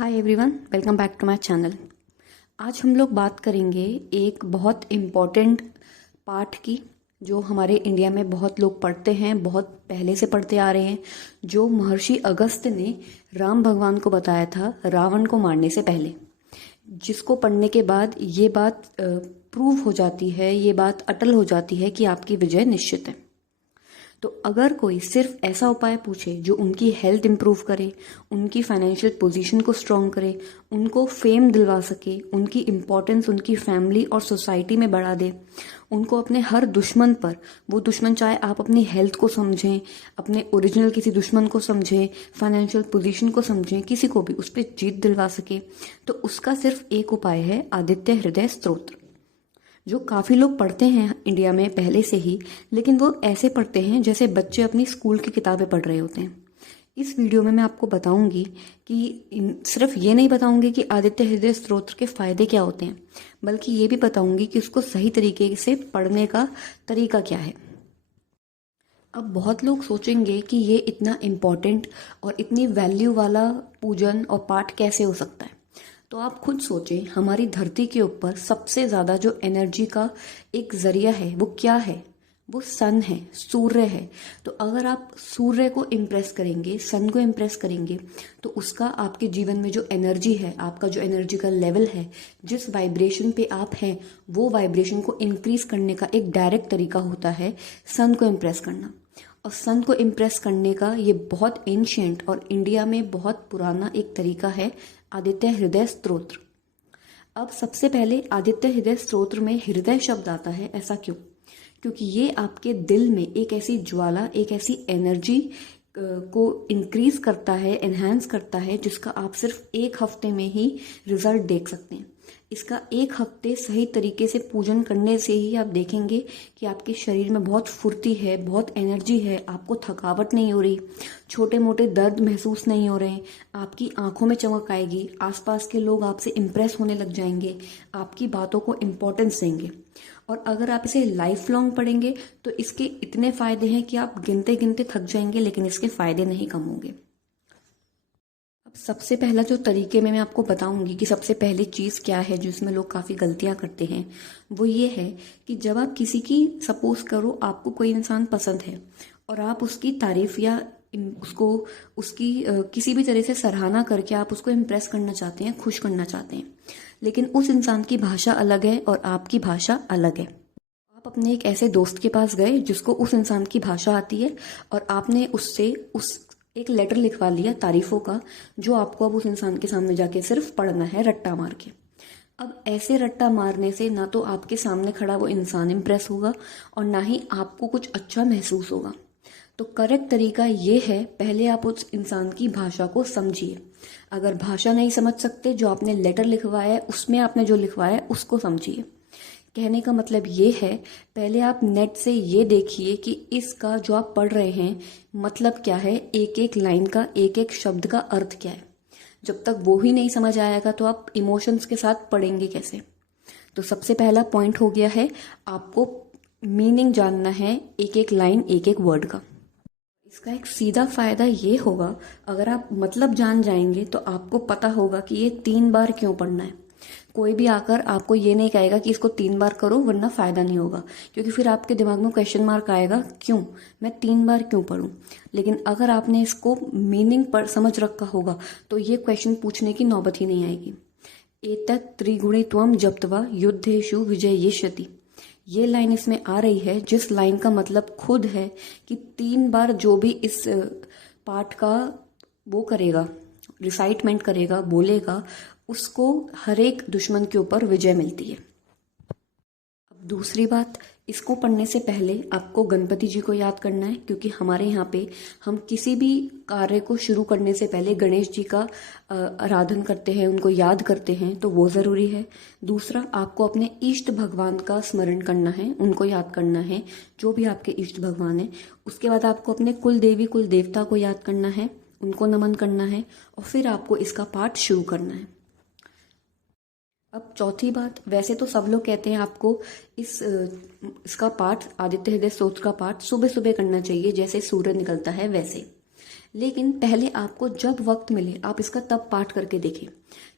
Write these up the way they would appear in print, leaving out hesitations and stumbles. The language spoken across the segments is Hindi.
Hi everyone, welcome back to my channel. आज हम लोग बात करेंगे एक बहुत इम्पॉर्टेंट पाठ की, जो हमारे इंडिया में बहुत लोग पढ़ते हैं, बहुत पहले से पढ़ते आ रहे हैं, जो महर्षि अगस्त्य ने राम भगवान को बताया था रावण को मारने से पहले, जिसको पढ़ने के बाद ये बात प्रूव हो जाती है, ये बात अटल हो जाती है कि आपकी विजय निश्चित है। तो अगर कोई सिर्फ ऐसा उपाय पूछे जो उनकी हेल्थ इंप्रूव करे, उनकी फाइनेंशियल पोजीशन को स्ट्रॉन्ग करे, उनको फेम दिलवा सके, उनकी इम्पोर्टेंस उनकी फैमिली और सोसाइटी में बढ़ा दे, उनको अपने हर दुश्मन पर, वो दुश्मन चाहे आप अपनी हेल्थ को समझें, अपने ओरिजिनल किसी दुश्मन को समझें, फाइनेंशियल पोजीशन को समझें, किसी को भी उस पर जीत दिलवा सके, तो उसका सिर्फ एक उपाय है आदित्य हृदय स्तोत्र, जो काफ़ी लोग पढ़ते हैं इंडिया में पहले से ही, लेकिन वो ऐसे पढ़ते हैं जैसे बच्चे अपनी स्कूल की किताबें पढ़ रहे होते हैं। इस वीडियो में मैं आपको बताऊंगी कि सिर्फ ये नहीं बताऊंगी कि आदित्य हृदय स्तोत्र के फ़ायदे क्या होते हैं, बल्कि ये भी बताऊंगी कि उसको सही तरीके से पढ़ने का तरीका क्या है। अब बहुत लोग सोचेंगे कि ये इतना इम्पोर्टेंट और इतनी वैल्यू वाला पूजन और पाठ कैसे हो सकता है। तो आप खुद सोचें, हमारी धरती के ऊपर सबसे ज़्यादा जो एनर्जी का एक ज़रिया है वो क्या है? वो सन है, सूर्य है। तो अगर आप सूर्य को इम्प्रेस करेंगे, सन को इम्प्रेस करेंगे, तो उसका आपके जीवन में जो एनर्जी है, आपका जो एनर्जी का लेवल है, जिस वाइब्रेशन पे आप हैं, वो वाइब्रेशन को इंक्रीज करने का एक डायरेक्ट तरीका होता है सन को इम्प्रेस करना। और सन को इम्प्रेस करने का ये बहुत एंशियंट और इंडिया में बहुत पुराना एक तरीका है आदित्य हृदय स्तोत्र। अब सबसे पहले आदित्य हृदय स्तोत्र में हृदय शब्द आता है, ऐसा क्यों? क्योंकि ये आपके दिल में एक ऐसी ज्वाला, एक ऐसी एनर्जी को इंक्रीज करता है, एनहांस करता है, जिसका आप सिर्फ एक हफ्ते में ही रिजल्ट देख सकते हैं। इसका एक हफ्ते सही तरीके से पूजन करने से ही आप देखेंगे कि आपके शरीर में बहुत फुर्ती है, बहुत एनर्जी है, आपको थकावट नहीं हो रही, छोटे मोटे दर्द महसूस नहीं हो रहे हैं, आपकी आंखों में चमक आएगी, आसपास के लोग आपसे इम्प्रेस होने लग जाएंगे, आपकी बातों को इम्पोर्टेंस देंगे। और अगर आप इसे लाइफ लॉन्ग पढ़ेंगे तो इसके इतने फायदे हैं कि आप गिनते गिनते थक जाएंगे, लेकिन इसके फायदे नहीं कम होंगे। अब सबसे पहला जो तरीके में मैं आपको बताऊंगी कि सबसे पहली चीज़ क्या है जिसमें लोग काफ़ी गलतियां करते हैं, वो ये है कि जब आप किसी की, सपोज करो आपको कोई इंसान पसंद है और आप उसकी तारीफ या उसको उसकी किसी भी तरह से सराहना करके आप उसको इम्प्रेस करना चाहते हैं, खुश करना चाहते हैं, लेकिन उस इंसान की भाषा अलग है और आपकी भाषा अलग है। आप अपने एक ऐसे दोस्त के पास गए जिसको उस इंसान की भाषा आती है और आपने उससे उस एक लेटर लिखवा लिया तारीफों का, जो आपको अब उस इंसान के सामने जाके सिर्फ पढ़ना है रट्टा मार के। अब ऐसे रट्टा मारने से ना तो आपके सामने खड़ा वो इंसान इम्प्रेस होगा और ना ही आपको कुछ अच्छा महसूस होगा। तो करेक्ट तरीका ये है, पहले आप उस इंसान की भाषा को समझिए। अगर भाषा नहीं समझ सकते, जो आपने लेटर लिखवाया है उसमें आपने जो लिखवाया है उसको समझिए। कहने का मतलब ये है, पहले आप नेट से ये देखिए कि इसका जो आप पढ़ रहे हैं मतलब क्या है, एक एक लाइन का, एक एक शब्द का अर्थ क्या है। जब तक वो ही नहीं समझ आएगा तो आप इमोशंस के साथ पढ़ेंगे कैसे? तो सबसे पहला पॉइंट हो गया है, आपको मीनिंग जानना है एक एक लाइन, एक एक वर्ड का। इसका एक सीधा फायदा ये होगा, अगर आप मतलब जान जाएंगे तो आपको पता होगा कि ये 3 बार क्यों पढ़ना है। कोई भी आकर आपको ये नहीं कहेगा कि इसको 3 बार करो वरना फायदा नहीं होगा, क्योंकि फिर आपके दिमाग में क्वेश्चन मार्क आएगा, क्यों मैं 3 बार क्यों पढूं। लेकिन अगर आपने इसको मीनिंग पर समझ रखा होगा तो ये क्वेश्चन पूछने की नौबत ही नहीं आएगी। एतत् त्रिगुणित्वम जप्त्वा युद्धेषु विजयिष्यति, ये लाइन इसमें आ रही है, जिस लाइन का मतलब खुद है कि 3 बार जो भी इस पाठ का वो करेगा, रिसाइटमेंट करेगा, बोलेगा, उसको हर एक दुश्मन के ऊपर विजय मिलती है। अब दूसरी बात, इसको पढ़ने से पहले आपको गणपति जी को याद करना है, क्योंकि हमारे यहाँ पे हम किसी भी कार्य को शुरू करने से पहले गणेश जी का आराधन करते हैं, उनको याद करते हैं, तो वो ज़रूरी है। दूसरा, आपको अपने इष्ट भगवान का स्मरण करना है, उनको याद करना है, जो भी आपके इष्ट भगवान हैं। उसके बाद आपको अपने कुल देवी कुल देवता को याद करना है, उनको नमन करना है, और फिर आपको इसका पाठ शुरू करना है। अब चौथी बात, वैसे तो सब लोग कहते हैं आपको इसका पाठ, आदित्य हृदय स्तोत्र का पाठ सुबह सुबह करना चाहिए, जैसे सूरज निकलता है वैसे। लेकिन पहले आपको जब वक्त मिले आप इसका तब पाठ करके देखें,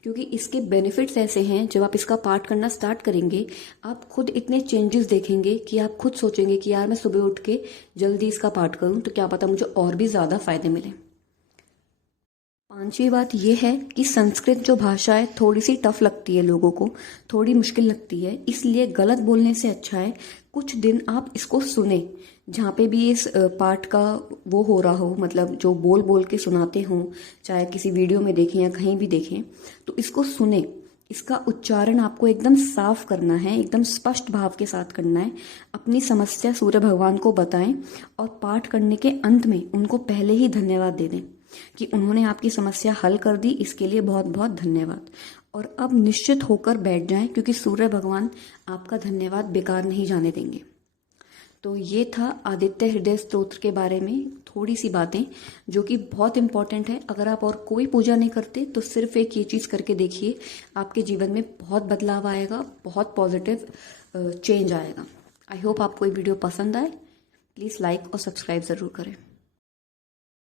क्योंकि इसके बेनिफिट्स ऐसे हैं। जब आप इसका पाठ करना स्टार्ट करेंगे आप खुद इतने चेंजेस देखेंगे कि आप खुद सोचेंगे कि यार मैं सुबह उठ के जल्दी इसका पाठ करूं तो क्या पता मुझे और भी ज़्यादा फायदे मिले। पांचवी बात यह है कि संस्कृत जो भाषा है थोड़ी सी टफ लगती है लोगों को, थोड़ी मुश्किल लगती है, इसलिए गलत बोलने से अच्छा है कुछ दिन आप इसको सुने। जहाँ पे भी इस पाठ का वो हो रहा हो, मतलब जो बोल बोल के सुनाते हों, चाहे किसी वीडियो में देखें या कहीं भी देखें, तो इसको सुने। इसका उच्चारण आपको एकदम साफ करना है, एकदम स्पष्ट भाव के साथ करना है। अपनी समस्या सूर्य भगवान को बताएं और पाठ करने के अंत में उनको पहले ही धन्यवाद दे दें कि उन्होंने आपकी समस्या हल कर दी, इसके लिए बहुत बहुत धन्यवाद। और अब निश्चित होकर बैठ जाएं, क्योंकि सूर्य भगवान आपका धन्यवाद बेकार नहीं जाने देंगे। तो ये था आदित्य हृदय स्तोत्र के बारे में थोड़ी सी बातें जो कि बहुत इंपॉर्टेंट है। अगर आप और कोई पूजा नहीं करते तो सिर्फ एक ये चीज़ करके देखिए, आपके जीवन में बहुत बदलाव आएगा, बहुत पॉजिटिव चेंज आएगा। आई होप आपको ये वीडियो पसंद आए। प्लीज़ लाइक और सब्सक्राइब ज़रूर करें।